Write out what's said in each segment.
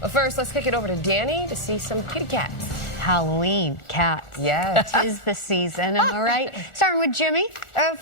But first, let's kick it over to Dani to see some kitty cats. Halloween cats. Yeah. 'Tis the season, am I right? Starting with Jimmy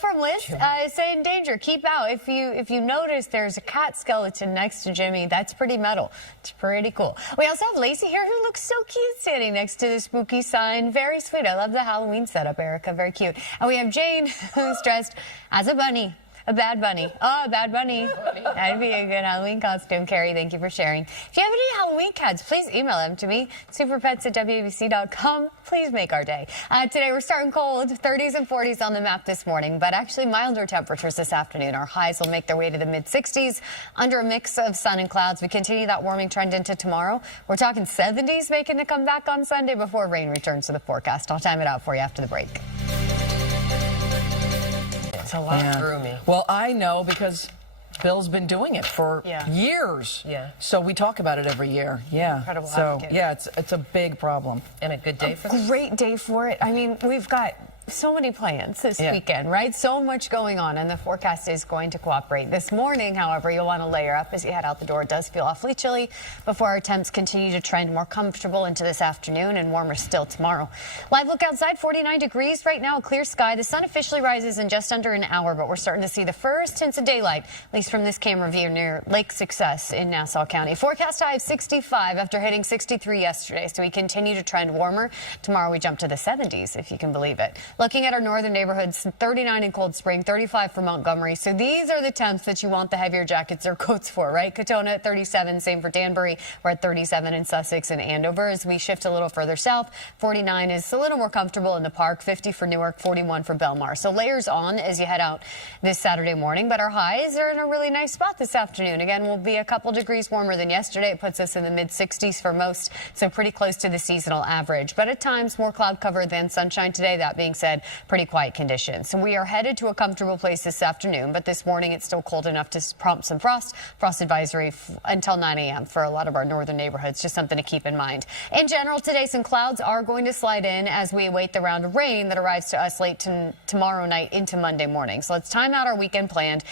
from Liz, saying danger, keep out. If you notice there's a cat skeleton next to Jimmy, that's pretty metal. It's pretty cool. We also have Lacey here who looks so cute standing next to the spooky sign. Very sweet. I love the Halloween setup, Erica. Very cute. And we have Jane who's dressed as a bunny. A bad bunny. Oh, a bad bunny. That'd be a good Halloween costume. Carrie, thank you for sharing. If you have any Halloween cats, please email them to me. superpets@wabc.com. Please make our day. Today we're starting cold. 30s and 40s on the map this morning, but actually milder temperatures this afternoon. Our highs will make their way to the mid-60s under a mix of sun and clouds. We continue that warming trend into tomorrow. We're talking 70s making the comeback on Sunday before rain returns to the forecast. I'll time it out for you after the break. It's a lot through me. Well, I know because Bill's been doing it for years. Yeah. So we talk about it every year. Yeah. Incredible So advocate. yeah, it's a big problem. And a good day for them. Great day for it. I mean, we've got so many plans this weekend, right? So much going on, and the forecast is going to cooperate. This morning, however, you'll want to layer up as you head out the door. It does feel awfully chilly before our temps continue to trend more comfortable into this afternoon and warmer still tomorrow. Live look outside, 49 degrees right now, a clear sky. The sun officially rises in just under an hour, but we're starting to see the first hints of daylight, at least from this camera view near Lake Success in Nassau County. Forecast high of 65 after hitting 63 yesterday, so we continue to trend warmer. Tomorrow we jump to the 70s, if you can believe it. Looking at our northern neighborhoods, 39 in Cold Spring, 35 for Montgomery. So these are the temps that you want the heavier jackets or coats for, right? Katona at 37, same for Danbury. We're at 37 in Sussex and Andover. As we shift a little further south, 49 is a little more comfortable in the park, 50 for Newark, 41 for Belmar. So layers on as you head out this Saturday morning, but our highs are in a really nice spot this afternoon. Again, we'll be a couple degrees warmer than yesterday. It puts us in the mid-60s for most, so pretty close to the seasonal average. But at times, more cloud cover than sunshine today. That being said, pretty quiet conditions. So we are headed to a comfortable place this afternoon, but this morning it's still cold enough to prompt some frost advisory until 9 a.m. for a lot of our northern neighborhoods. Just something to keep in mind. In general, today some clouds are going to slide in as we await the round of rain that arrives to us late tomorrow night into Monday morning. So let's time out our weekend planned.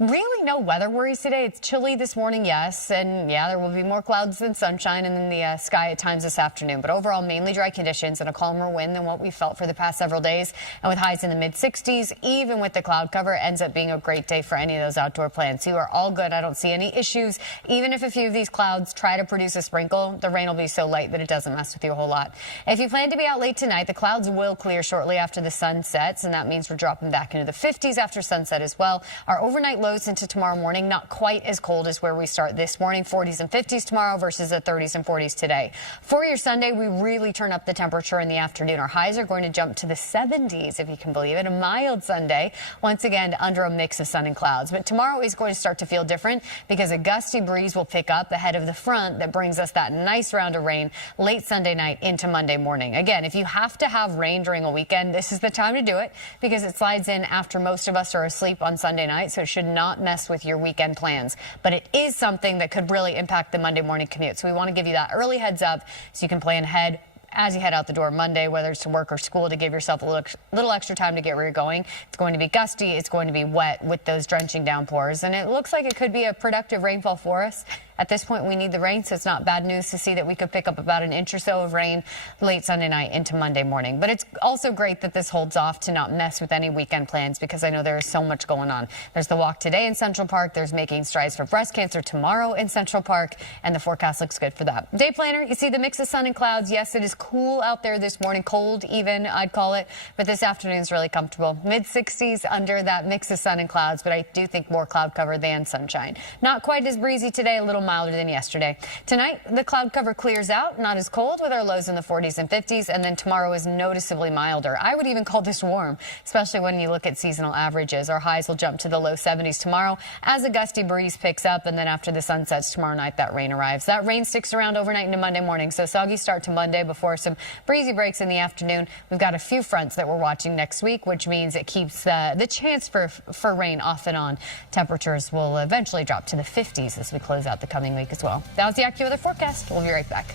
Really no weather worries today. It's chilly this morning, yes, and yeah, there will be more clouds than sunshine in the sky at times this afternoon, but overall mainly dry conditions and a calmer wind than what we felt for the past several days, and with highs in the mid-60s, even with the cloud cover, ends up being a great day for any of those outdoor plans. So you are all good. I don't see any issues. Even if a few of these clouds try to produce a sprinkle, the rain will be so light that it doesn't mess with you a whole lot. If you plan to be out late tonight, the clouds will clear shortly after the sun sets, and that means we're dropping back into the 50s after sunset as well. Our overnight lows into tomorrow morning, not quite as cold as where we start this morning, 40s and 50s tomorrow versus the 30s and 40s today. For your Sunday, we really turn up the temperature in the afternoon. Our highs are going to jump to the 70s, if you can believe it. A mild Sunday, once again, under a mix of sun and clouds. But tomorrow is going to start to feel different because a gusty breeze will pick up ahead of the front that brings us that nice round of rain late Sunday night into Monday morning. Again, if you have to have rain during a weekend, this is the time to do it because it slides in after most of us are asleep on Sunday night, so it should not mess with your weekend plans. But it is something that could really impact the Monday morning commute. So we want to give you that early heads up so you can plan ahead as you head out the door Monday, whether it's to work or school, to give yourself a little extra time to get where you're going. It's going to be gusty. It's going to be wet with those drenching downpours. And it looks like it could be a productive rainfall for us. At this point, we need the rain, so it's not bad news to see that we could pick up about an inch or so of rain late Sunday night into Monday morning. But it's also great that this holds off to not mess with any weekend plans because I know there is so much going on. There's the walk today in Central Park. There's making strides for breast cancer tomorrow in Central Park, and the forecast looks good for that. Day planner, you see the mix of sun and clouds. Yes, it is cool out there this morning, cold even, I'd call it, but this afternoon is really comfortable. Mid-60s under that mix of sun and clouds, but I do think more cloud cover than sunshine. Not quite as breezy today, a little milder than yesterday. Tonight, the cloud cover clears out, not as cold with our lows in the 40s and 50s, and then tomorrow is noticeably milder. I would even call this warm, especially when you look at seasonal averages. Our highs will jump to the low 70s tomorrow as a gusty breeze picks up, and then after the sun sets tomorrow night, that rain arrives. That rain sticks around overnight into Monday morning, so soggy start to Monday before some breezy breaks in the afternoon. We've got a few fronts that we're watching next week, which means it keeps the chance for rain off and on. Temperatures will eventually drop to the 50s as we close out the coming week as well. That was the AccuWeather forecast. We'll be right back.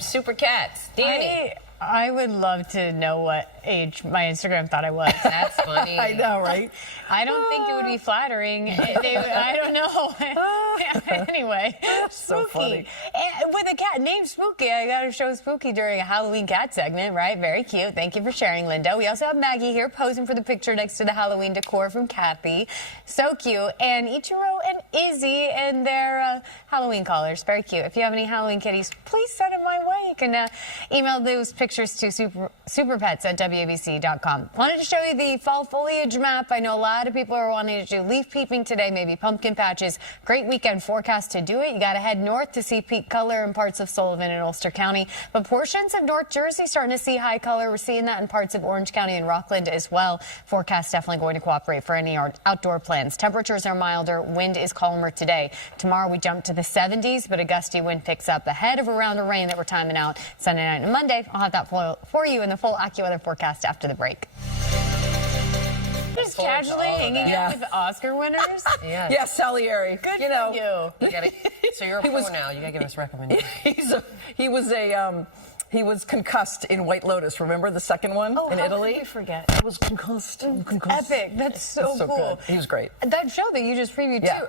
Super cats. Dani. I would love to know what age my Instagram thought I was. That's funny. I know, right? I don't think it would be flattering. I don't know. Anyway, So Spooky. funny. And with a cat named Spooky, I got to show Spooky during a Halloween cat segment, right? Very cute. Thank you for sharing, Linda. We also have Maggie here posing for the picture next to the Halloween decor from Kathy. So cute. And Ichiro and Izzy and their Halloween collars. Very cute. If you have any Halloween kitties, please send them my way. You can email those pictures to superpets@wabc.com. Wanted to show you the fall foliage map. I know a lot of people are wanting to do leaf peeping today, maybe pumpkin patches. Great weekend forecast to do it. You got to head north to see peak color in parts of Sullivan and Ulster County, but portions of North Jersey starting to see high color. We're seeing that in parts of Orange County and Rockland as well. Forecast definitely going to cooperate for any outdoor plans. Temperatures are milder. Wind is calmer today. Tomorrow we jump to the 70s, but a gusty wind picks up ahead of a round of rain that we're timing out Sunday night and Monday. I'll have that for you in the full AccuWeather forecast after the break. Just casually hanging out with Oscar winners. Yeah. Yeah, Salieri. Good you know, for you. You gotta, so you're a pro now. You gotta give us recommendations. He was concussed in White Lotus. Remember the second one in Italy? Could you forget? I was concussed. Epic. That's so cool. Good. He was great. That show that you just previewed Yeah. too.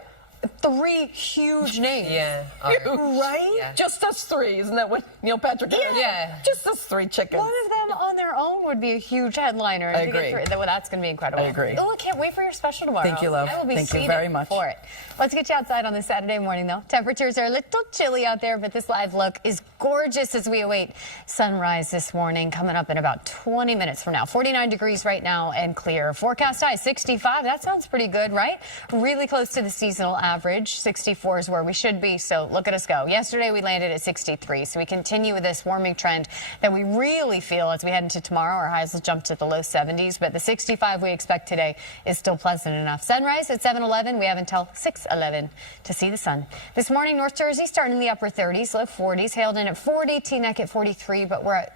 3 huge names. Yeah. Right? Yeah. Just us three, isn't that what Neil Patrick said? Yeah. Just us three chickens. One of them on their own would be a huge headliner. I to get agree. through. Well, that's going to be incredible. I agree. Oh, I can't wait for your special tomorrow. Thank you, love. I will be Thank you seated very much. for it. Let's get you outside on this Saturday morning, though. Temperatures are a little chilly out there, but this live look is gorgeous as we await sunrise this morning, coming up in about 20 minutes from now. 49 degrees right now and clear. Forecast high 65. That sounds pretty good, right? Really close to the seasonal average. 64 is where we should be, so look at us go. Yesterday we landed at 63, so we continue with this warming trend that we really feel as we head into tomorrow. Our highs will jump to the low 70s, but the 65 we expect today is still pleasant enough. Sunrise at 7:11. We have until 6:11 to see the sun. This morning, North Jersey starting in the upper 30s, low 40s, hailed in at 40, Teaneck at 43, but we're at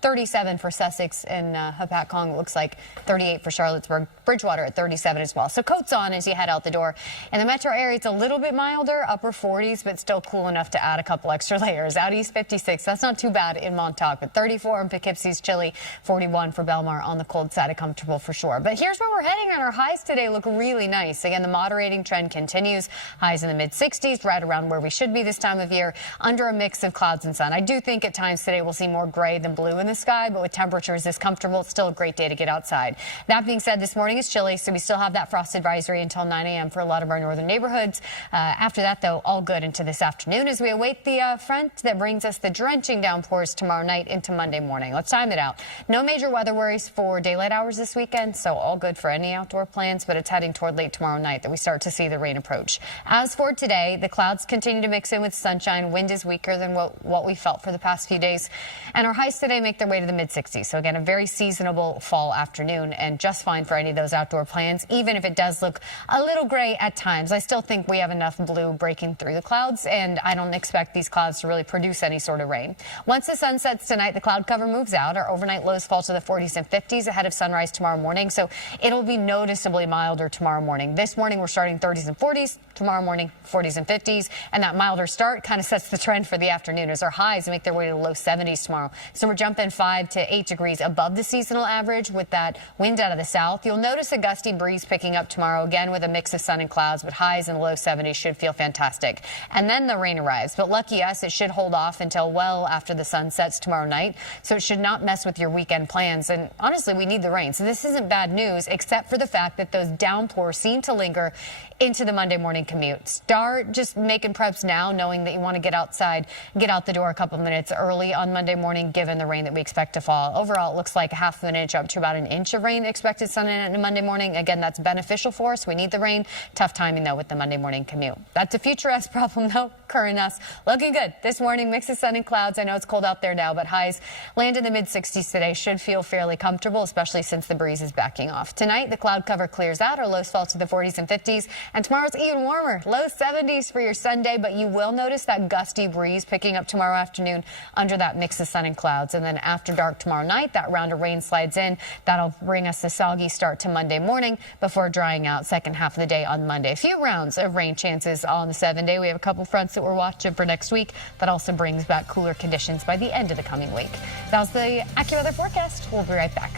37 for Sussex and Hapatcong. Looks like 38 for Charlottesburg. Bridgewater at 37 as well. So coats on as you head out the door. In the metro area, it's a little bit milder, upper 40s, but still cool enough to add a couple extra layers. Out east, 56. That's not too bad in Montauk, but 34 in Poughkeepsie's chilly. 41 for Belmar on the cold side of comfortable for sure. But here's where we're heading, and our highs today look really nice. Again, the moderating trend continues. Highs in the mid-60s, right around where we should be this time of year, under a mix of clouds and sun. I do think at times today we'll see more gray than blue in the sky, but with temperatures this comfortable, it's still a great day to get outside. That being said, this morning is chilly, so we still have that frost advisory until 9 a.m. for a lot of our northern neighborhoods. After that, though, all good into this afternoon as we await the front that brings us the drenching downpours tomorrow night into Monday morning. Let's time it out. No major weather worries for daylight hours this weekend, so all good for any outdoor plans, but it's heading toward late tomorrow night that we start to see the rain approach. As for today, the clouds continue to mix in with sunshine. Wind is weaker than what we felt for the past few days, and our highs today make their way to the mid-60s. So again, a very seasonable fall afternoon and just fine for any of those outdoor plans, even if it does look a little gray at times. I still think we have enough blue breaking through the clouds, and I don't expect these clouds to really produce any sort of rain. Once the sun sets tonight, the cloud cover moves out. Our overnight lows fall to the 40s and 50s ahead of sunrise tomorrow morning, so it'll be noticeably milder tomorrow morning. This morning, we're starting 30s and 40s. Tomorrow morning, 40s and 50s, and that milder start kind of sets the trend for the afternoon as our highs make their way to the low 70s tomorrow. So we're jumping 5 to 8 degrees above the seasonal average with that wind out of the south. You'll notice a gusty breeze picking up tomorrow, again with a mix of sun and clouds, but highs in the low 70s should feel fantastic. And then the rain arrives, but lucky us, it should hold off until well after the sun sets tomorrow night, so it should not mess with your weekend plans. And honestly, we need the rain, so this isn't bad news, except for the fact that those downpours seem to linger into the Monday morning commute. Start just making preps now, knowing that you want to get outside, get out the door a couple minutes early on Monday morning, given the rain that we expect to fall. Overall, it looks like half of an inch up to about an inch of rain expected Sunday night and Monday morning. Again, that's beneficial for us. We need the rain. Tough timing, though, with the Monday morning commute. That's a future us problem, though. Current us. Looking good. This morning, mix of sun and clouds. I know it's cold out there now, but highs land in the mid-60s today. Should feel fairly comfortable, especially since the breeze is backing off. Tonight, the cloud cover clears out. Our lows fall to the 40s and 50s. And tomorrow's even warmer. Low 70s for your Sunday, but you will notice that gusty breeze picking up tomorrow afternoon under that mix of sun and clouds. And then after dark tomorrow night. That round of rain slides in. That'll bring us the soggy start to Monday morning before drying out second half of the day on Monday. A few rounds of rain chances on the 7-day. We have a couple fronts that we're watching for next week. That also brings back cooler conditions by the end of the coming week. That was the AccuWeather forecast. We'll be right back.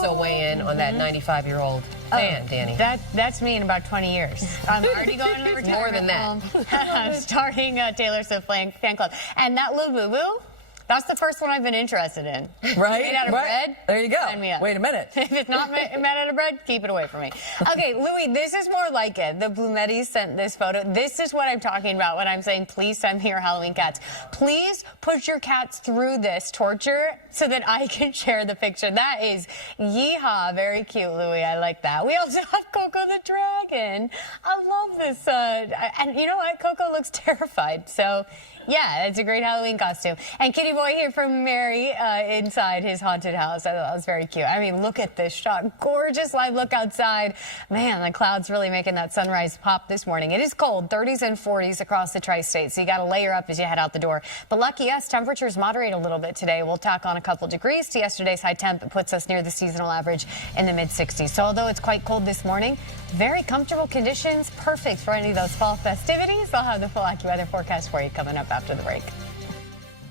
So weigh in on that 95-year-old man, Dani. That's me in about 20 years. I'm already going to the retirement More than that. home. I'm starting a Taylor Swift fan club. And that little boo-boo, that's the first one I've been interested in. Right? Made out of bread? There you go. Sign me up. Wait a minute. If it's not made out of bread, keep it away from me. Okay, Louis, this is more like it. The Blumettis sent this photo. This is what I'm talking about when I'm saying, please send me your Halloween cats. Please push your cats through this torture so that I can share the picture. That is yeehaw. Very cute, Louis. I like that. We also have Coco the dragon. I love this. And you know what? Coco looks terrified. So, yeah, it's a great Halloween costume. And Kitty Boy here from Mary inside his haunted house. I thought that was very cute. I mean, look at this shot. Gorgeous live look outside. Man, the clouds really making that sunrise pop this morning. It is cold, 30s and 40s across the tri-state, so you got to layer up as you head out the door. But lucky us, temperatures moderate a little bit today. We'll tack on a couple degrees to yesterday's high temp. It puts us near the seasonal average in the mid-60s. So although it's quite cold this morning, very comfortable conditions, perfect for any of those fall festivities. I'll have the full AccuWeather forecast for you coming up after the break.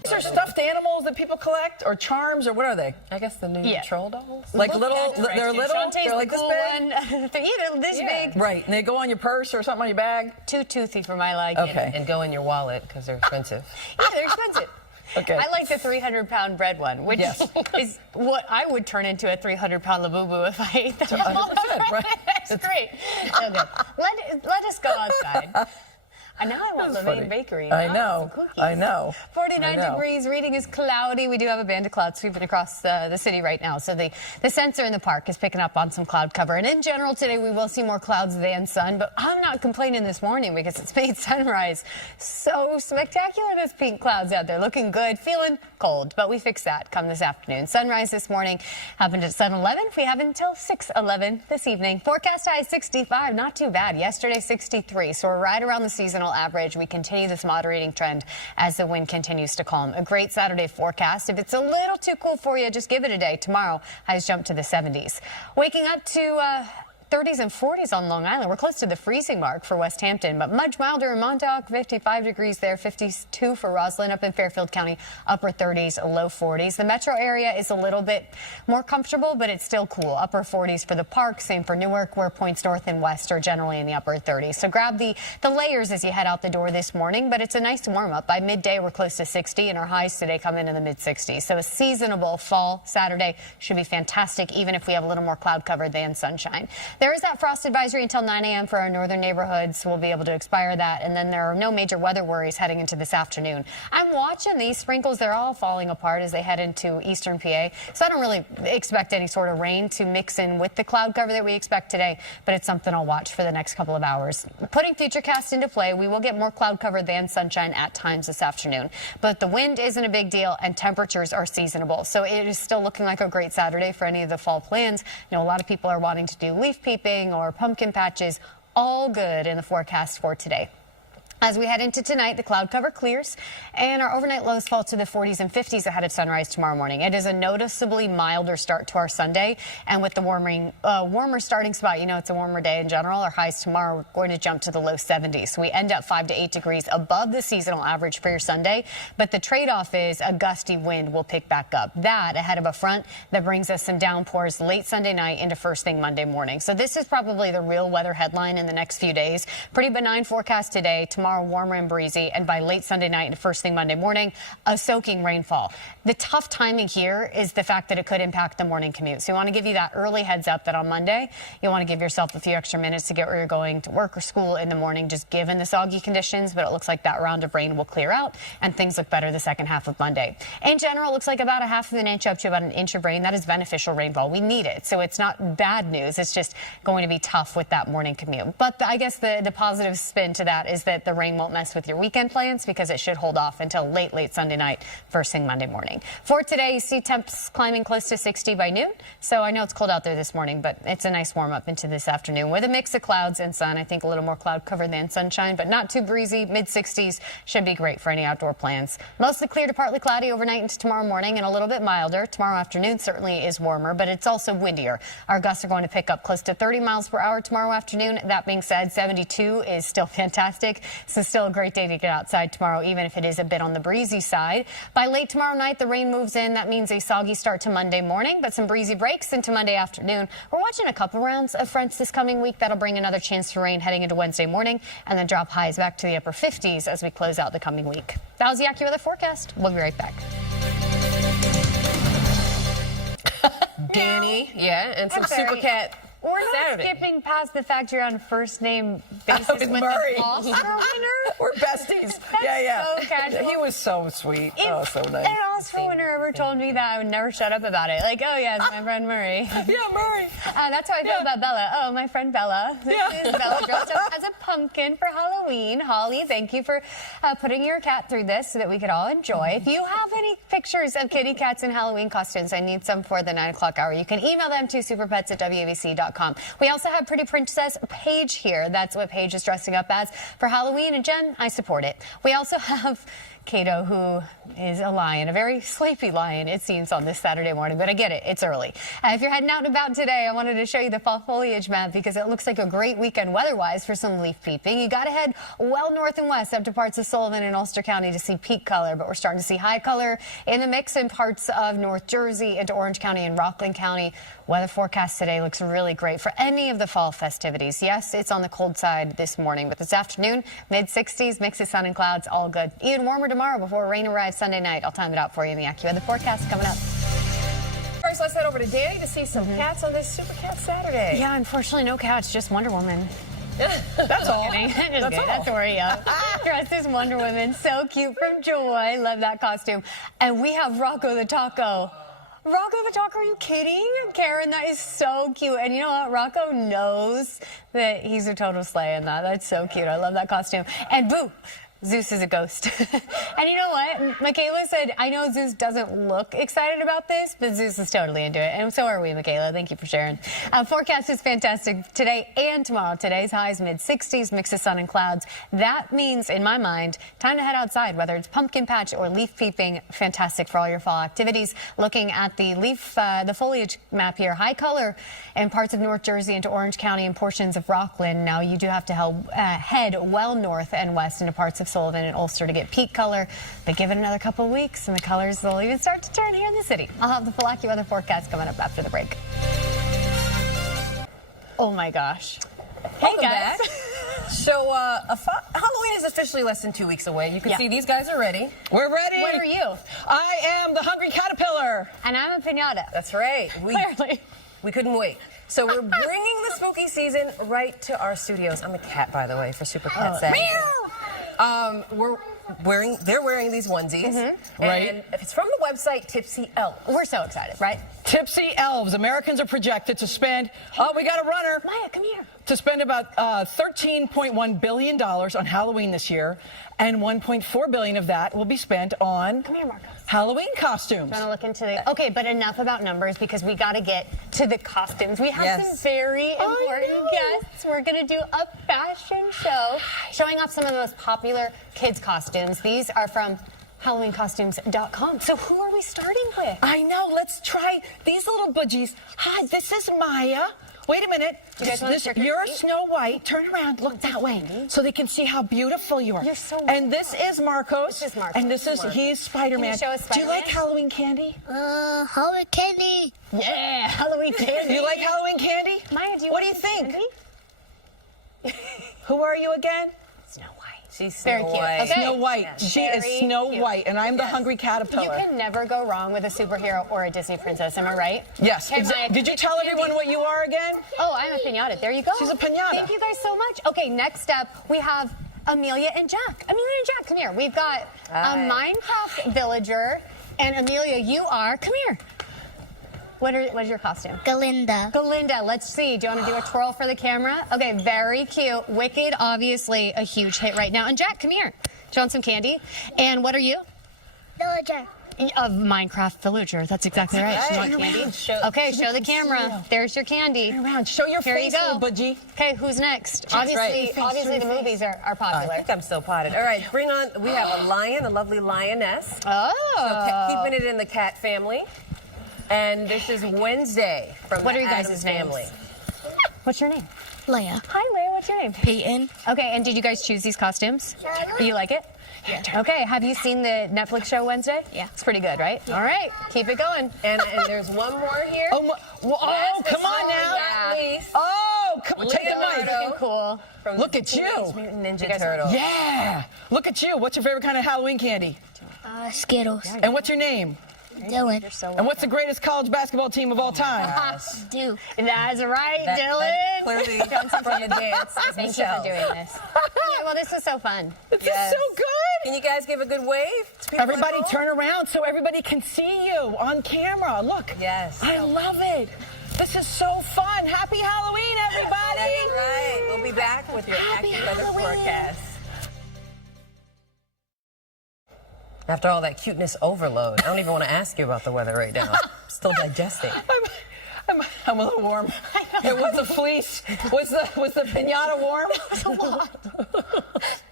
These are stuffed animals that people collect, or charms, or what are they? I guess the new troll dolls. Like little, they're little, Chanteé's they're like the this cool big? one. They're either this big. Right, and they go on your purse or something on your bag? Too toothy for my liking. Okay. And go in your wallet because they're expensive. Yeah, they're expensive. Okay. I like the 300-pound bread one, which is what I would turn into a 300-pound Labubu if I ate them. 100%, right? That's great. Okay. Let us go outside. And now I want the main bakery. I know. I know. 49 degrees. Reading is cloudy. We do have a band of clouds sweeping across the city right now. So the sensor in the park is picking up on some cloud cover. And in general today, we will see more clouds than sun. But I'm not complaining this morning because it's made sunrise so spectacular. Those pink clouds out there looking good, feeling cold. But we fix that come this afternoon. Sunrise this morning happened at 7:11. We have until 6:11 this evening. Forecast high 65. Not too bad. Yesterday 63. So we're right around the seasonal average. We continue this moderating trend as the wind continues to calm. A great Saturday forecast. If it's a little too cool for you, just give it a day. Tomorrow, highs jump to the 70s. Waking up to 30s and 40s on Long Island. We're close to the freezing mark for West Hampton, but much milder in Montauk, 55 degrees there, 52 for Roslyn. Up in Fairfield County, upper 30s, low 40s. The metro area is a little bit more comfortable, but it's still cool. Upper 40s for the park, same for Newark, where points north and west are generally in the upper 30s. So grab the layers as you head out the door this morning, but it's a nice warm-up. By midday, we're close to 60, and our highs today come in the mid-60s. So a seasonable fall Saturday should be fantastic, even if we have a little more cloud cover than sunshine. There is that frost advisory until 9 a.m. for our northern neighborhoods. We'll be able to expire that, and then there are no major weather worries heading into this afternoon. I'm watching these sprinkles. They're all falling apart as they head into eastern PA, so I don't really expect any sort of rain to mix in with the cloud cover that we expect today, but it's something I'll watch for the next couple of hours. Putting Futurecast into play, we will get more cloud cover than sunshine at times this afternoon, but the wind isn't a big deal, and temperatures are seasonable, so it is still looking like a great Saturday for any of the fall plans. You know, a lot of people are wanting to do leaf peeping or pumpkin patches. All good in the forecast for today. As we head into tonight, the cloud cover clears, and our overnight lows fall to the 40s and 50s ahead of sunrise tomorrow morning. It is a noticeably milder start to our Sunday, and with the warmer starting spot, you know, it's a warmer day in general. Our highs tomorrow are going to jump to the low 70s. So we end up 5 to 8 degrees above the seasonal average for your Sunday, but the trade-off is a gusty wind will pick back up. That ahead of a front that brings us some downpours late Sunday night into first thing Monday morning. So this is probably the real weather headline in the next few days. Pretty benign forecast today. Tomorrow, warmer and breezy, and by late Sunday night and first thing Monday morning, a soaking rainfall. The tough timing here is the fact that it could impact the morning commute. So you want to give you that early heads up that on Monday, you want to give yourself a few extra minutes to get where you're going to work or school in the morning, just given the soggy conditions, but it looks like that round of rain will clear out and things look better the second half of Monday. In general, it looks like about a half of an inch up to about an inch of rain. That is beneficial rainfall. We need it. So it's not bad news. It's just going to be tough with that morning commute. But I guess the positive spin to that is that the rain rain won't mess with your weekend plans because it should hold off until late Sunday night, first thing Monday morning. For today, you see temps climbing close to 60 by noon. So I know it's cold out there this morning, but it's a nice warm up into this afternoon with a mix of clouds and sun. I think a little more cloud cover than sunshine, but not too breezy. Mid-60s should be great for any outdoor plans. Mostly clear to partly cloudy overnight into tomorrow morning and a little bit milder. Tomorrow afternoon certainly is warmer, but it's also windier. Our gusts are going to pick up close to 30 miles per hour tomorrow afternoon. That being said, 72 is still fantastic. So still a great day to get outside tomorrow, even if it is a bit on the breezy side. By late tomorrow night, the rain moves in. That means a soggy start to Monday morning, but some breezy breaks into Monday afternoon. We're watching a couple rounds of fronts this coming week. That'll bring another chance for rain heading into Wednesday morning and then drop highs back to the upper 50s as we close out the coming week. That was the AccuWeather forecast. We'll be right back. Danny, and some Super Cat. We're not skipping past the fact you're on first name basis with Murray. the Oscar winner. We're besties. So casual. He was so sweet. If so nice. an Oscar winner ever told me that, I would never shut up about it. Like, oh yeah, it's my friend Murray. Yeah, Murray. That's how I feel about Bella. Oh, my friend Bella. This is Bella dressed up as a pumpkin for Halloween. Holly, thank you for putting your cat through this so that we could all enjoy. If you have any pictures of kitty cats in Halloween costumes, I need some for the 9 o'clock hour. You can email them to superpets@wabc.com. We also have Pretty Princess Paige here. That's what Paige is dressing up as for Halloween. And Jen, I support it. We also have Kato, who is a lion, a very sleepy lion, it seems, on this Saturday morning. But I get it. It's early. If you're heading out and about today, I wanted to show you the fall foliage map because it looks like a great weekend weather-wise for some leaf peeping. You got to head well north and west up to parts of Sullivan and Ulster County to see peak color. But we're starting to see high color in the mix in parts of North Jersey into Orange County and Rockland County. Weather forecast today looks really great for any of the fall festivities. Yes, it's on the cold side this morning, but this afternoon, mid-60s, mix of sun and clouds, all good. Even warmer tomorrow before rain arrives Sunday night. I'll time it out for you in the AccuWeather forecast coming up. First, let's head over to Danny to see some cats on this Super Cat Saturday. Yeah, unfortunately, no cats, just Wonder Woman. That's all. That's story up. Dressed as Wonder Woman, so cute from Joy. Love that costume. And we have Rocco the Taco. Rocco the Taco, are you kidding? Karen, that is so cute. And you know what? Rocco knows that he's a total slay in that. That's so cute. I love that costume. And boo! Zeus is a ghost. And you know what? Michaela said, I know Zeus doesn't look excited about this, but Zeus is totally into it. And so are we, Michaela. Thank you for sharing. Forecast is fantastic today and tomorrow. Today's highs mid-60s, mix of sun and clouds. That means, in my mind, time to head outside, whether it's pumpkin patch or leaf peeping. Fantastic for all your fall activities. Looking at the the foliage map here, high color in parts of North Jersey into Orange County and portions of Rockland. Now, you do have to head well north and west into parts of Sullivan and Ulster to get peak color, but give it another couple of weeks and the colors will even start to turn here in the city. I'll have the full AccuWeather forecast coming up after the break. Oh my gosh. Hey guys. So Halloween is officially less than 2 weeks away. You can see these guys are ready. We're ready. What are you? I am the Hungry Caterpillar. And I'm a pinata. That's right. Clearly. We couldn't wait. So we're bringing the spooky season right to our studios. I'm a cat, by the way, for Super Cat Saturday. They're wearing these onesies. Right. And it's from the website Tipsy Elves. We're so excited, right? Tipsy Elves. Americans are projected to spend, we got a runner. Maya, come here. To spend about $13.1 billion on Halloween this year, and $1.4 billion of that will be spent on Come here, Marcos. Halloween costumes. Want to look into the... Okay, but enough about numbers because we got to get to the costumes. We have some very important guests. We're going to do a fashion show showing off some of the most popular kids' costumes. These are from HalloweenCostumes.com. So who are we starting with? I know. Let's try these little budgies. Hi, this is Maya. Wait a minute. You're Snow White. Turn around. Look that way so they can see how beautiful you are. You're so And this is Marcos. This is Marcos. And this is, he's Spider-Man. Can you show us Do you like Spider-Man? Halloween candy? Halloween candy. Yeah, Halloween candy. Do you like Halloween candy? Maya, do you What want do you some think? candy? Who are you again? Snow White. She's Very Snow cute. White. Okay. Snow White. She is Very Snow cute. White, and I'm the Hungry Caterpillar. You can never go wrong with a superhero or a Disney princess, am I right? Yes. Okay, Maya, Did you tell everyone what you are again? Oh, I'm a pinata. There you go. She's a pinata. Thank you guys so much. Okay, next up, we have Amelia and Jack. Amelia and Jack, come here. We've got a Minecraft villager, and Amelia, you are, come here. What is your costume? Galinda. Galinda, let's see. Do you want to do a twirl for the camera? Okay, very cute. Wicked, obviously a huge hit right now. And Jack, come here. Do you want some candy? And what are you? Villager. Of Minecraft Villager. That's exactly right. You want candy? Okay, show the camera. There's your candy. Turn around. Show your Here face, you go. little budgie. Okay, who's next? right. Obviously the movies are I popular. think I'm still potted. All right, bring on. We have a lion, a lovely lioness. Oh. Keeping it in the cat family. And this is Wednesday from What the are you guys' Addams names? family. What's your name? Leia. Hi, Leia. What's your name? Peyton. Okay, and did you guys choose these costumes? Do you like it? Yeah. Okay, have you seen the Netflix show Wednesday? Yeah. It's pretty good, right? All right, keep it going. And there's one more here. Oh, come on now. Yeah. Oh, come, take a Leonardo. knife. Looking cool. From Look at you. Teenage Mutant Ninja guys- Turtles. Yeah. Look at you. What's your favorite kind of Halloween candy? Skittles. And what's your name? Dylan. And what's the greatest college basketball team of all time? Duke. That's right, That Dylan. clearly from the dance is Thank you Michelle. for doing this. Okay, well, this was so fun. This Yes. is so good. Can you guys give a good wave? to people Everybody at home? turn around so everybody can see you on camera. Look. Yes. I love it. This is so fun. Happy Halloween, everybody. That's right. We'll be back with your Happy AccuWeather Halloween. forecast. After all that cuteness overload, I don't even want to ask you about the weather right now. I'm still digesting. I'm a little warm. It was a fleece. Was the pinata warm? It was a lot.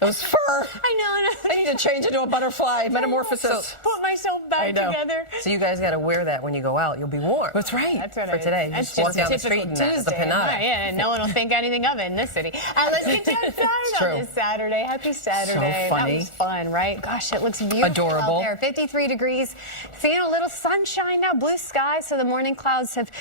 It was fur. I know. I need to change into a butterfly metamorphosis. Put myself I back know. together. So you guys got to wear that when you go out. You'll be warm. That's right. That's what For today, you That's just walk just down a the street typical and that's the Tuesday. pinata. Right, yeah, and no one will think anything of it in this city. Let's get you outside true. on this Saturday. Happy Saturday. funny. That was fun, right? Gosh, it looks beautiful Adorable. out there. 53 degrees. Seeing a little sunshine now, blue sky. So the morning clouds have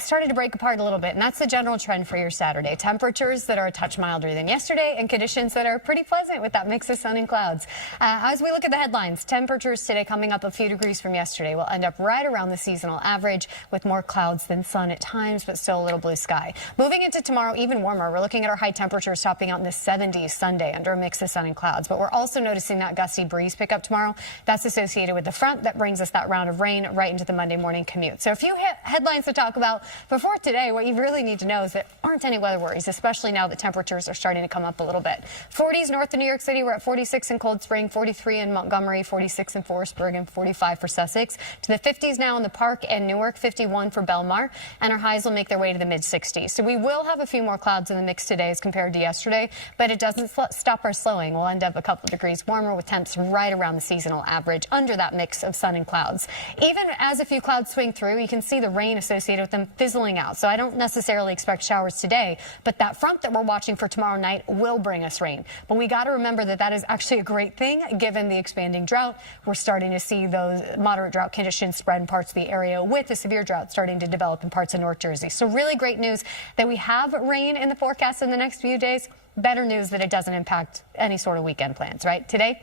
started to break apart a little bit, and that's the general trend for your Saturday. Temperatures that are a touch milder than yesterday, and conditions that are pretty pleasant with that mix of sun and clouds. As we look at the headlines, temperatures today coming up a few degrees from yesterday will end up right around the seasonal average with more clouds than sun at times, but still a little blue sky. Moving into tomorrow, even warmer. We're looking at our high temperatures topping out in the 70s Sunday under a mix of sun and clouds, but we're also noticing that gusty breeze pick up tomorrow. That's associated with the front that brings us that round of rain right into the Monday morning commute. So a few headlines to talk about before today. What you really need to know is there aren't any weather worries, especially now that temperatures are starting to come up a little bit. 40s north of New York City. We're at 46 in Cold Spring, 43 in Montgomery, 46 in Forestburg, and 45 for Sussex. To the 50s now in the Park and Newark, 51 for Belmar, and our highs will make their way to the mid-60s. So we will have a few more clouds in the mix today as compared to yesterday, but it doesn't stop our slowing. We'll end up a couple degrees warmer with temps right around the seasonal average under that mix of sun and clouds. Even as a few clouds swing through, you can see the rain associated with them fizzling out. So I don't necessarily expect showers today, but that front that we're watching for tomorrow night will bring us rain. But we got to remember that that is actually a great thing given the expanding drought. We're starting to see those moderate drought conditions spread in parts of the area with the severe drought starting to develop in parts of North Jersey. So really great news that we have rain in the forecast in the next few days. Better news that it doesn't impact any sort of weekend plans, right? Today,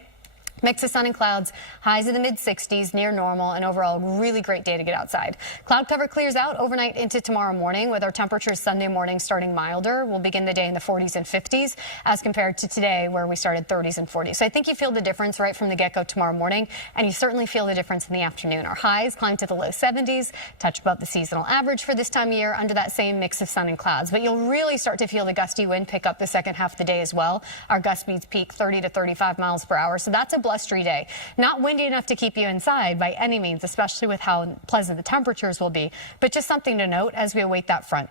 mix of sun and clouds, highs in the mid-60s, near normal, and overall really great day to get outside. Cloud cover clears out overnight into tomorrow morning with our temperatures Sunday morning starting milder. We'll begin the day in the 40s and 50s as compared to today where we started 30s and 40s. So I think you feel the difference right from the get-go tomorrow morning, and you certainly feel the difference in the afternoon. Our highs climb to the low 70s, touch above the seasonal average for this time of year under that same mix of sun and clouds. But you'll really start to feel the gusty wind pick up the second half of the day as well. Our gust speeds peak 30 to 35 miles per hour. So that's a blustery day. Not windy enough to keep you inside by any means, especially with how pleasant the temperatures will be, but just something to note as we await that front.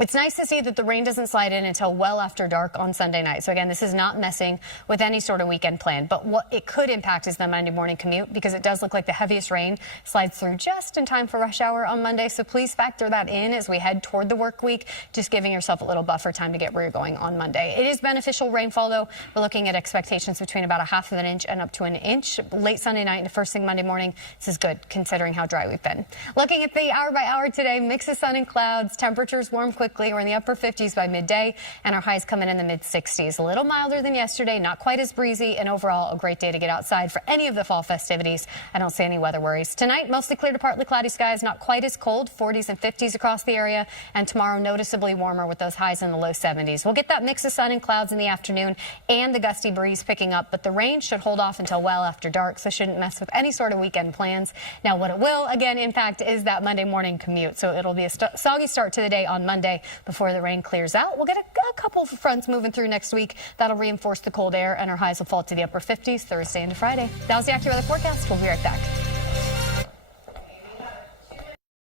It's nice to see that the rain doesn't slide in until well after dark on Sunday night. So again, this is not messing with any sort of weekend plan. But what it could impact is the Monday morning commute because it does look like the heaviest rain slides through just in time for rush hour on Monday. So please factor that in as we head toward the work week, just giving yourself a little buffer time to get where you're going on Monday. It is beneficial rainfall, though. We're looking at expectations between about a half of an inch and up to an inch late Sunday night and first thing Monday morning. This is good considering how dry we've been. Looking at the hour by hour today, mix of sun and clouds, temperatures warm quickly. We're in the upper 50s by midday, and our highs coming in the mid-60s. A little milder than yesterday, not quite as breezy, and overall a great day to get outside for any of the fall festivities. I don't see any weather worries. Tonight, mostly clear to partly cloudy skies, not quite as cold, 40s and 50s across the area, and tomorrow noticeably warmer with those highs in the low 70s. We'll get that mix of sun and clouds in the afternoon and the gusty breeze picking up, but the rain should hold off until well after dark, so shouldn't mess with any sort of weekend plans. Now, what it will, again, impact is that Monday morning commute, so it'll be a soggy start to the day on Monday before the rain clears out. We'll get a couple of fronts moving through next week. That'll reinforce the cold air, and our highs will fall to the upper 50s Thursday into Friday. That was the AccuWeather forecast. We'll be right back.